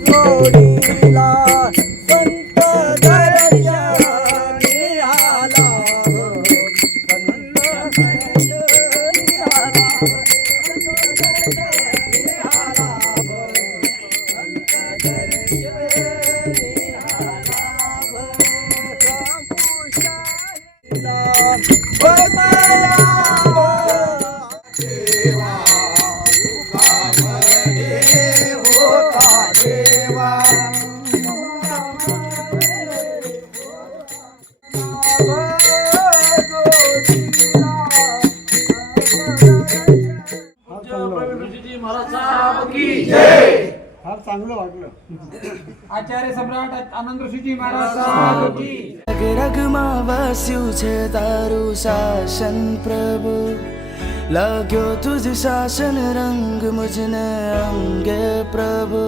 जोडीला संत दर्शनी आला संत दर्शनी आला फार चांगलं वाटलं. आचार्य सम्राट आनंद ऋषीजी महाराज साहेब की रग रग માં વસ્યું છે તારું શાસન પ્રભુ લાગ્યો તુજ શાસન રંગ મુજને અંગે પ્રભુ